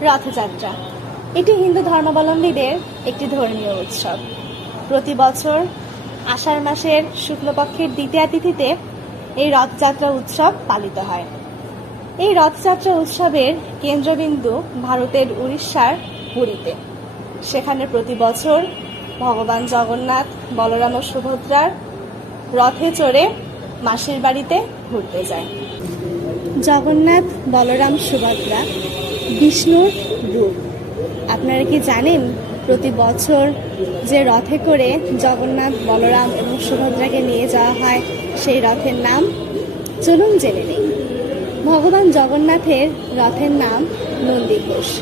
রথযাত্রা। এটি হিন্দু ধর্মাবলম্বীদের একটি ধর্মীয় উৎসব। প্রতি বছর আষাঢ় মাসের শুক্লপক্ষের দ্বিতীয়া তিথিতে এই রথযাত্রা উৎসব পালিত হয়। এই রথযাত্রা উৎসবের কেন্দ্রবিন্দু ভারতের উড়িষ্যার পুরীতে। সেখানে প্রতি বছর ভগবান জগন্নাথ বলরাম ও সুভদ্রার রথে চড়ে মাসির বাড়িতে ঘুরতে যায়। জগন্নাথ, বলরাম, সুভদ্রা বিষ্ণুর রূপ। আপনারা কি জানেন প্রতি বছর যে রথে করে জগন্নাথ, বলরাম এবং সুভদ্রাকে নিয়ে যাওয়া হয় সেই রথের নাম? চলুন জেনে নেই। ভগবান জগন্নাথের রথের নাম নন্দীঘোষ।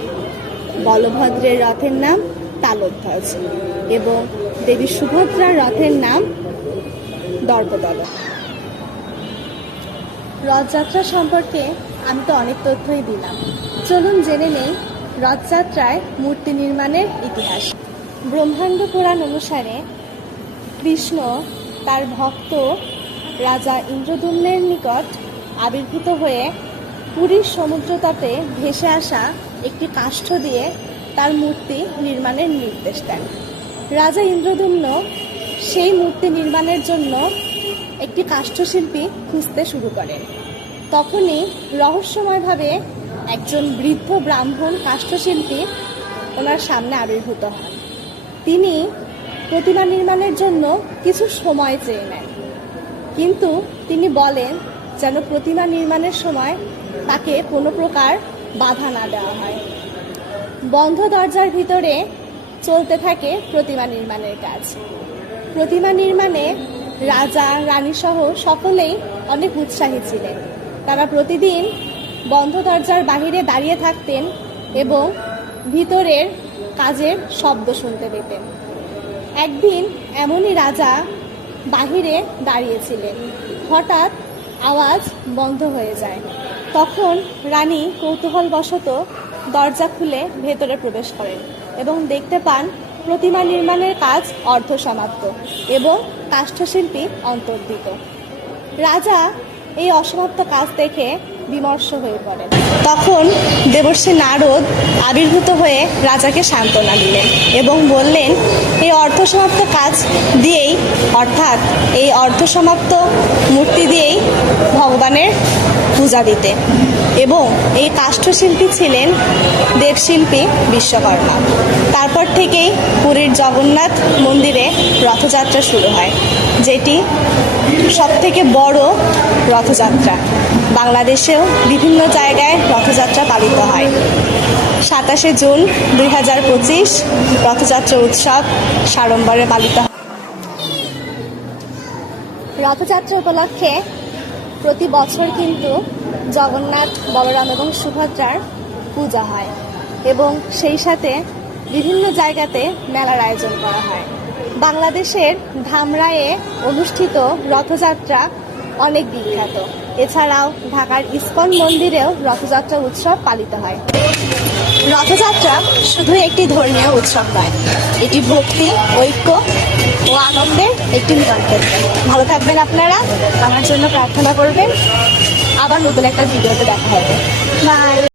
বলভদ্রের রথের নাম তালধ্বজ এবং দেবী সুভদ্রার রথের নাম দর্পদল। রথযাত্রা সম্পর্কে আমি তো অনেক তথ্যই দিলাম। চলুন জেনে নেই রথযাত্রায় মূর্তি নির্মাণের ইতিহাস। ব্রহ্মাণ্ড পুরাণ অনুসারে কৃষ্ণ তার ভক্ত রাজা ইন্দ্রদুম্নের নিকট আবির্ভূত হয়ে পুরীর সমুদ্রতটে ভেসে আসা একটি কাষ্ঠ দিয়ে তার মূর্তি নির্মাণের নির্দেশ দেন। রাজা ইন্দ্রদুম্ন সেই মূর্তি নির্মাণের জন্য একটি কাষ্ঠশিল্পী খুঁজতে শুরু করেন। তখনই রহস্যময়ভাবে একজন বৃদ্ধ ব্রাহ্মণ কাষ্ঠশিল্পী ওনার সামনে আবির্ভূত হন। তিনি প্রতিমা নির্মাণের জন্য কিছু সময় চেয়ে নেন। কিন্তু তিনি বলেন যেন প্রতিমা নির্মাণের সময় তাকে কোনো প্রকার বাধা না দেওয়া হয়। বন্ধ দরজার ভিতরে চলতে থাকে প্রতিমা নির্মাণের কাজ। প্রতিমা নির্মাণে রাজা, রানীসহ সকলেই অনেক উৎসাহী ছিলেন। তারা প্রতিদিন বন্ধ দরজার বাহিরে দাঁড়িয়ে থাকতেন এবং ভিতরের কাজের শব্দ শুনতে পেতেন। একদিন এমনই রাজা বাহিরে দাঁড়িয়েছিলেন। হঠাৎ আওয়াজ বন্ধ হয়ে যায়। তখন রানী কৌতূহলবশত দরজা খুলে ভেতরে প্রবেশ করেন এবং দেখতে পান প্রতিমা নির্মাণের কাজ অর্ধসমাপ্ত এবং কাষ্ঠশিল্পী অন্তর্দিত রাজা এই অসমাপ্ত কাজ দেখে বিমর্ষ হয়ে পড়েন। তখন দেবর্ষী নারদ আবির্ভূত হয়ে রাজাকে সান্ত্বনা দিলেন এবং বললেন এই অর্ধসমাপ্ত কাজ দিয়েই, অর্থাৎ এই অর্ধসমাপ্ত মূর্তি দিয়েই ভগবানের পূজা দিতে। এবং এই কাষ্ঠশিল্পী ছিলেন দেবশিল্পী বিশ্বকর্মা। তারপর থেকেই পুরীর জগন্নাথ মন্দিরে রথযাত্রা শুরু হয়, যেটি সবথেকে বড় রথযাত্রা। বাংলাদেশেও বিভিন্ন জায়গায় রথযাত্রা পালিত হয়। সাতাশে জুন দুই হাজার পঁচিশ রথযাত্রা উৎসব সাড়ম্বরে পালিত হয়। রথযাত্রা উপলক্ষে প্রতি বছর কিন্তু জগন্নাথ, বলরাম এবং সুভদ্রার পূজা হয় এবং সেই সাথে বিভিন্ন জায়গাতে মেলার আয়োজন করা হয়। বাংলাদেশের ধামরায়ে অনুষ্ঠিত রথযাত্রা অনেক বিখ্যাত। এছাড়াও ঢাকার ইস্কন মন্দিরেও রথযাত্রা উৎসব পালিত হয়। রথযাত্রা শুধু একটি ধর্মীয় উৎসব নয়, এটি ভক্তি, ঐক্য ও আনন্দের একটি মিলন ক্ষেত্র ভালো থাকবেন আপনারা, আমার জন্য প্রার্থনা করবেন। আবার নতুন একটা ভিডিওতে দেখা হবে। বাই